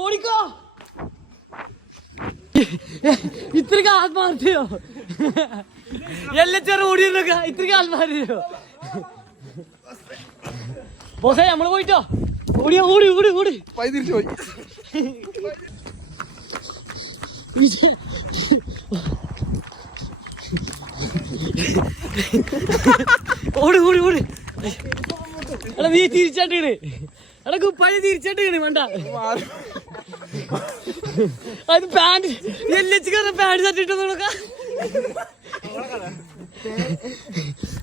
ഓടിക്കോ. ഇത്രക്ക് ആത്മാർത്ഥയോ? എല്ലാച്ചേരും ഓടിയൊക്കെ ഇത്രക്ക് ആത്മാർത്ഥയോ? ബോസേ നമ്മള് പോയിട്ടോ. ഓടിയാ ഓടി ഓടി ഓടി തിരിച്ചു പോയി. ഓടി ഓടി ഓടി. എടാ നീ തിരിച്ചാട്ടാണ്. എടാ കുപ്പായി തിരിച്ചാട്ടാണ് വേണ്ട. അത് പാന്റ് എല്ലാം പാന്റ് തട്ടിട്ട് നോക്കാം.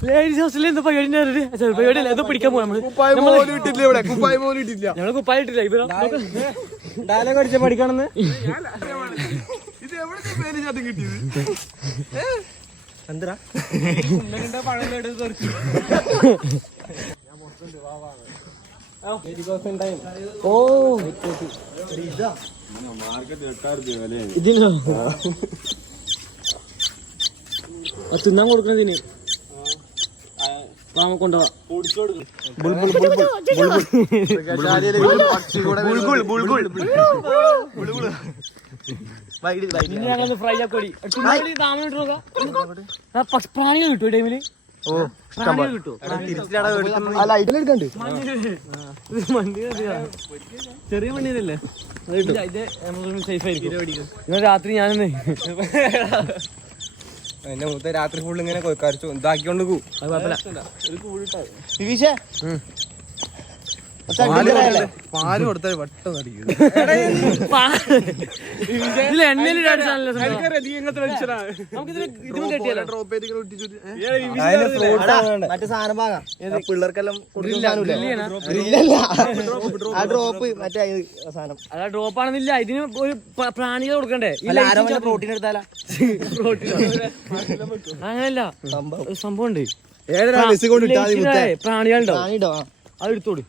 ലേഡീസ് ഹോസ്റ്റലിൽ എന്താ പരിപാടിയല്ല എന്തോ പിടിക്കാൻ പോവാ. നമ്മള് ഞങ്ങള് കുപ്പായ ഇട്ടില്ല. ഡയലോഗ് അടിച്ച പഠിക്കണമെന്ന് എന്താ ഇതിനോ തിന്നാൻ കൊടുക്കണതിന് കൊണ്ടുപോവാ. ഫ്രൈ ആക്കോടി പ്രാണികൾ കിട്ടും ടൈമില്. ചെറിയ മണ്ണിയതല്ലേ സേഫ് ആയിരിക്കും. ഇന്ന് രാത്രി ഞാനെന്ന് എന്നെ മൂത്ത രാത്രി ഫുള്ള് ഇങ്ങനെ കൊയ്ക്കാരിച്ചു ഇതാക്കിക്കൊണ്ട് പോകും. അത് കുഴപ്പമില്ല. പാല് കൊടുത്താൽ വട്ടം നടിക്കും. മറ്റേ സാധനം വാങ്ങാം പിള്ളേർക്കെല്ലാം സാധനം. അതാ ഡ്രോപ്പ് ആണെന്നില്ല. ഇതിന് ഒരു പ്രാണികൾ കൊടുക്കണ്ടേ? പ്രോട്ടീൻ എടുത്താലോ? അങ്ങനല്ല സംഭവം ഉണ്ട്. പ്രാണികളുണ്ടോ? അത് എടുത്തോളൂ.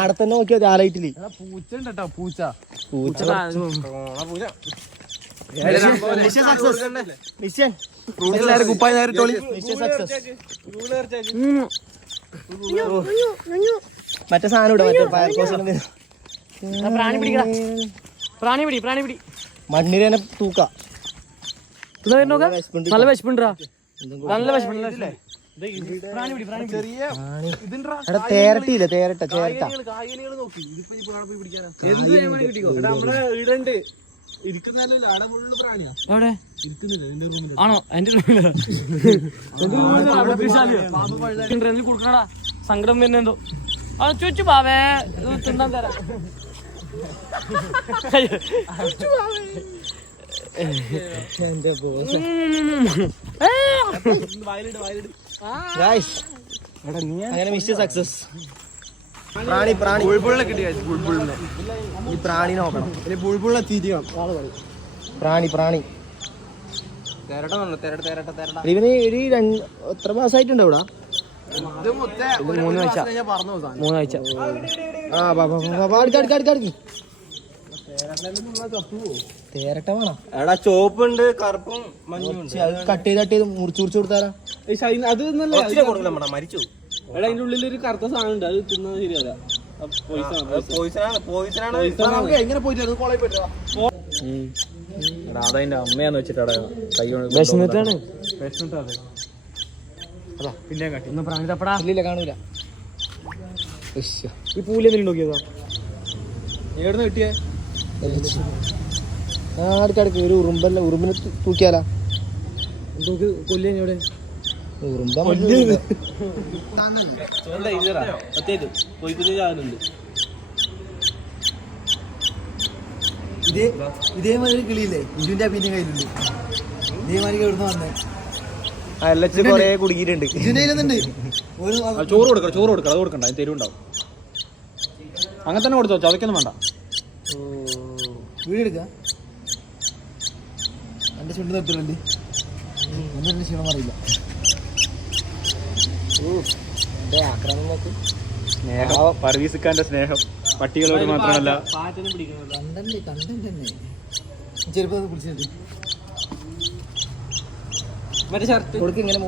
ആടെ തന്നെ നോക്കിയാ ആലായിട്ടില്ലേ? പൂച്ച ഉണ്ടോ? പൂച്ച മറ്റേ സാധനം ഇടാ. മറ്റേ പ്രാണി പിടിക്കടാ. പ്രാണി പിടി. മണ്ണിര തൂക്ക. നല്ല വിശപ്പുണ്ടാ. നല്ല വിശപ്പുണ്ടല്ലേ? തേരട്ടിയില്ല തേരട്ട ചേരട്ട ആണോ? എന്റെ കൊടുക്കണടാ. സങ്കടം വരുന്നെന്തോ. അത് ചോദിച്ചു പാവേ തിന്നാൻ തരാം. അങ്ങനെ മിഷൻ സക്സസ്. പ്രാണി ബുൾബുളിനെ കിട്ടി. ബുൾബുളിനെ ഈ പ്രാണി നോക്കണം. ബുൾബുളിനെ തീറ്റിക്കണം. പ്രാണി ഇവന് ഒരു എത്ര മാസമായിട്ടുണ്ടോ ഇവിടെ? 3 ആഴ്ച. തേരട്ട വേണം. എടാ ചോപ്പുണ്ട് കറുപ്പും മഞ്ഞുണ്ട്. കട്ട് ചെയ്ത് മുറിച്ചു കൊടുത്താരാ? അത് കൊടുക്കില്ല മരിച്ചു. എടാ അതിന്റെ ഉള്ളിൽ ഒരു കറുത്ത സാധനം ഉണ്ട്. അത് തിന്നാൻ ശരിയല്ല. എങ്ങനെ പോയിട്ട് അതതിന്റെ അമ്മയാന്ന് വെച്ചിട്ടാണ് കൈ വിശന്നിട്ടാണ്. അതാ പിന്നെ കാട്ടി ഒന്ന് പ്രാണി തപ്പടാ. ഇല്ല കാണൂല. ഈ പൂലി എന്തെങ്കിലും നോക്കിയതാ? എവിടുന്ന് കിട്ടിയേ? അടുക്കടുക്ക് ഒരു ഉറുമ്പിനെ തൂക്കിയാലാ? കൊല്ലിയുടെ ഇതേമാതിരി കിളിയില്ലേ ഇരുവിന്റെ പിന്നെ കയ്യിലുണ്ട്. ഇതേമാതിരി എവിടുന്ന് വന്നേ? കൊറേ കുടുങ്ങിയിട്ടുണ്ട്. ചോറ് കൊടുക്കണം. അത് കൊടുക്കണ്ട. അതിന് തെരുവുണ്ടാവും. അങ്ങനെ തന്നെ കൊടുത്തോ. ചതക്കൊന്നും വേണ്ട. വീഡിയോ എടുക്ക. എന്റെ ചുണ്ട് നിർത്തില്ലേ? എന്തെങ്കിലും ക്ഷീണം അറിയില്ല. ആക്രമണം നോക്ക്. സ്നേഹം, പർവീസിക്കാന്റെ സ്നേഹം പട്ടികളോട് മാത്രമല്ല. കണ്ടന്റ് തന്നെ ചെറുപ്പം പിടിച്ചിട്ട് മറ്റേ ഷർട്ട് കൊടുക്ക്. ഇങ്ങനെ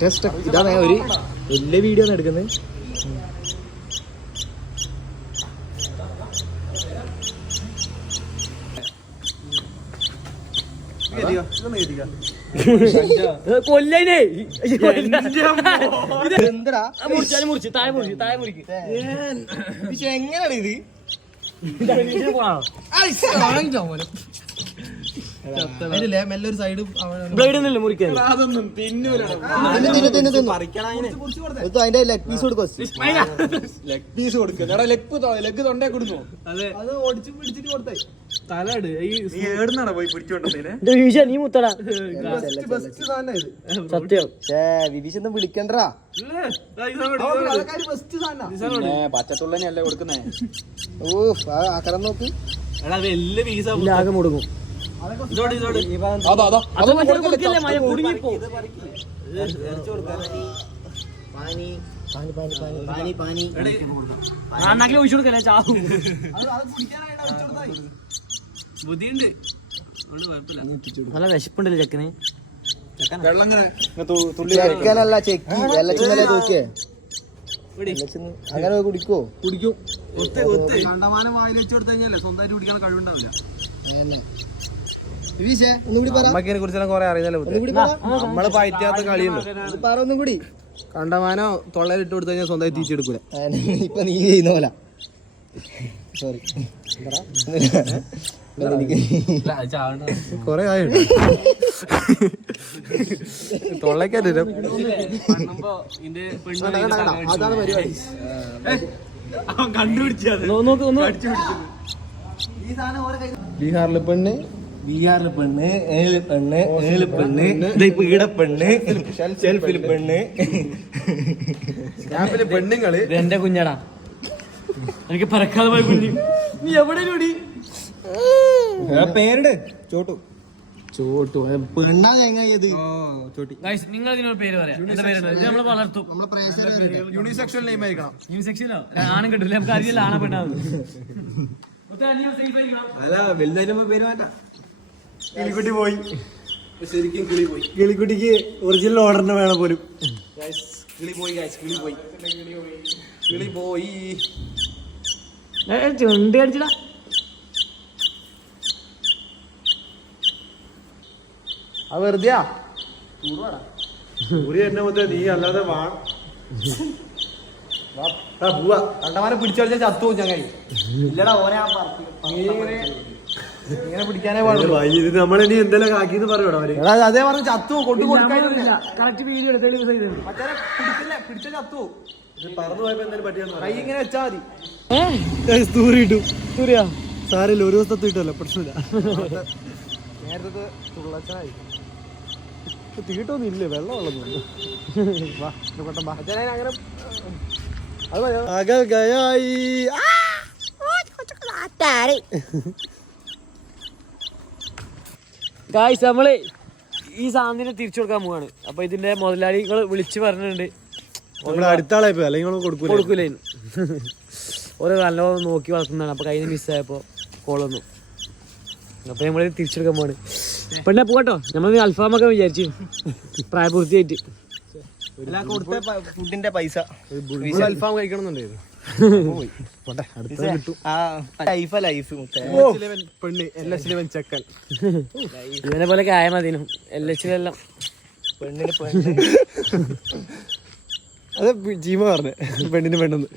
ഒറ്റ സ്റ്റെപ്പ് ഇതാണ് ഒരു വലിയ വീഡിയോ ആണ് എടുക്കുന്നത്. കൊല്ലനെ എന്താ മുറിച്ച് താഴെ മുറിക്ക് എങ്ങനെയാണ് ഇത്? മെല്ലൊരു സൈഡ് ബ്ലേഡ് ഒന്നുമില്ല മുറിക്കാൻ. അതിന്റെ ലെഗ് പീസ് കൊടുക്കും. പീസ് കൊടുക്കും. ലെഗ് തൊണ്ടേ കൊടുക്കോ? അതെ, അത് ഓടിച്ച് പിടിച്ചിട്ട് കൊടുത്തേ. തലട് പോയി പിടിച്ചോണ്ടേ. നീ മുത്തടാ സത്യം. വിഭീഷൊന്നും വിളിക്കണ്ടാ. പച്ചത്തുള്ളനല്ലേ കൊടുക്കുന്നേ. ഓ ആക്കരം നോക്ക്. വലിയ പീസ ആകെ മുടങ്ങും. ഒഴിച്ചു കൊടുക്കല്ലേ ചാവും. ബുദ്ധിയുണ്ട്, നല്ല വിശപ്പുണ്ടല്ലേ ചെക്കന്. ചെക്കനല്ല ചെക്കി വെള്ളച്ചിന്നല്ലേ തൂക്കിയേ. അങ്ങനെ കുടിക്കോ? കുടിക്കും. കണ്ടമാനം വായിൽ വെച്ച് കൊടുത്തു കഴിഞ്ഞാൽ സ്വന്തമായിട്ട് കുടിക്കാൻ കഴിവുണ്ടാവില്ല. അമ്മക്കിനെ കുറിച്ചെല്ലാം കൊറേ അറിയുന്നല്ലോ. നമ്മള് പയറ്റാത്ത കളിയുണ്ട്. പറ കൂടി. കണ്ടമാനോ തൊള്ളയിലിട്ട് കൊടുത്തു കഴിഞ്ഞാൽ സ്വന്തമായി തിരിച്ചെടുക്കൂല. ഇപ്പൊ നീ ചെയ്യുന്ന പോലെ. സോറി കൊറേ ആയിട്ട് തൊള്ളക്കാറ്റ അതാണ് പരിപാടി. കണ്ടുപിടിച്ചത് ബീഹാറിലെ പെണ്ണ്, ബീഹാറിലെ പെണ്ണ്, ഏഴ് പെണ്ണ്, ഈടപ്പെണ്ണ്, ഷെൽഫിൽ പെണ്ണ്, സ്റ്റാമ്പിലെ പെണ്ണുങ്ങള്. എന്റെ കുഞ്ഞടാ, എനിക്ക് പറക്കാതെ പോയ കുഞ്ഞ്. നീ എവിടെ പേരുണ്ട് ചോട്ടു. ചോട്ടു പെണ്ണാ ചങ്ങായത്. നിങ്ങൾ ഇതിനൊരു പേര് പറയാം. എന്താ പേര്? നമ്മള് വളർത്തും. യൂണിസെക്ഷൽ നെയിം ആയിരിക്കണം. യൂണിസെക്ഷനോ ആണും കിട്ടില്ല. നമുക്ക് അറിയില്ല ആണ പെണ്ണാവും. അല്ല വലുതായിട്ട് പേര് മാറ്റാം. കിളിക്കുട്ടി പോയി. ശരിക്കും കിളി പോയി. കിളിക്കുട്ടിക്ക് ഒറിജിനൽ ഓർഡറിന് വേണം പോലും. കിളി പോയി, കിളി പോയി. ചുണ്ട് കടിച്ചിടാ. അത് വെറുതെയാ എന്നെ മൊത്തം നീ അല്ലാതെ പോവാ. കണ്ടമാനെ പിടിച്ചു കളിച്ചാൽ ചത്തു പോകും ചങ്ങായി. ഇല്ലടാ ഓനെ ഇങ്ങനെ പിടിക്കാനേ പാടുള്ളൂ. ഇത് നമ്മളിനി എന്തെല്ലാം കാക്കിന്ന് പറയൂടാ അവര്. അതേ പറഞ്ഞു ചത്തു കൊണ്ടു കൊടുക്കാനില്ല. കറക്റ്റ് വീഡിയോ പിടിച്ച ചത്തു പറന്നു പോയപ്പോ എന്തായാലും പറ്റിയെന്ന് കൈ ഇങ്ങനെ വെച്ചാ മതി. തൂറിയിട്ടു തൂറിയാ സാറില്ല. ഒരു ദിവസത്തെ ഇട്ടല്ലോ പ്രശ്നമില്ല. നേരത്തെ തുള്ളച്ചായി തീട്ടൊന്നും ഇല്ലേ, വെള്ളം ഉള്ളതൊന്നും. അങ്ങനെ അകൽകയായി. ഗായ്സ് നമ്മള് ഈ സാധനം തിരിച്ചു കൊടുക്കാൻ പോവാണ്. അപ്പൊ ഇതിന്റെ മുതലാളികൾ വിളിച്ചു പറഞ്ഞിട്ടുണ്ട് അടുത്ത ആളെ അല്ലെങ്കിൽ കൊടുക്കൂല. ഓരോ നല്ലോണം നോക്കി വളർത്തുന്നതാണ്. അപ്പൊ കയ്യിൽ മിസ്സായപ്പോ കോൾ വന്നു. അപ്പൊ നമ്മള് തിരിച്ചെടുക്കാൻ പോവാണ്. പെണ്ണെ പോകട്ടോ, നമ്മൾ അൽഫാമൊക്കെ വിചാരിച്ചു പ്രായപൂർത്തിയായിട്ട്. ഫുഡിന്റെ പൈസ അൽഫാം കഴിക്കണമെന്നുണ്ടായിരുന്നു. ഇവനെ പോലെ കായ മതിനും LH-ലെല്ലാം പെണ്ണിന് അത് ജീമ പറഞ്ഞേ പെണ്ണിന് പെണ്ണെന്ന്.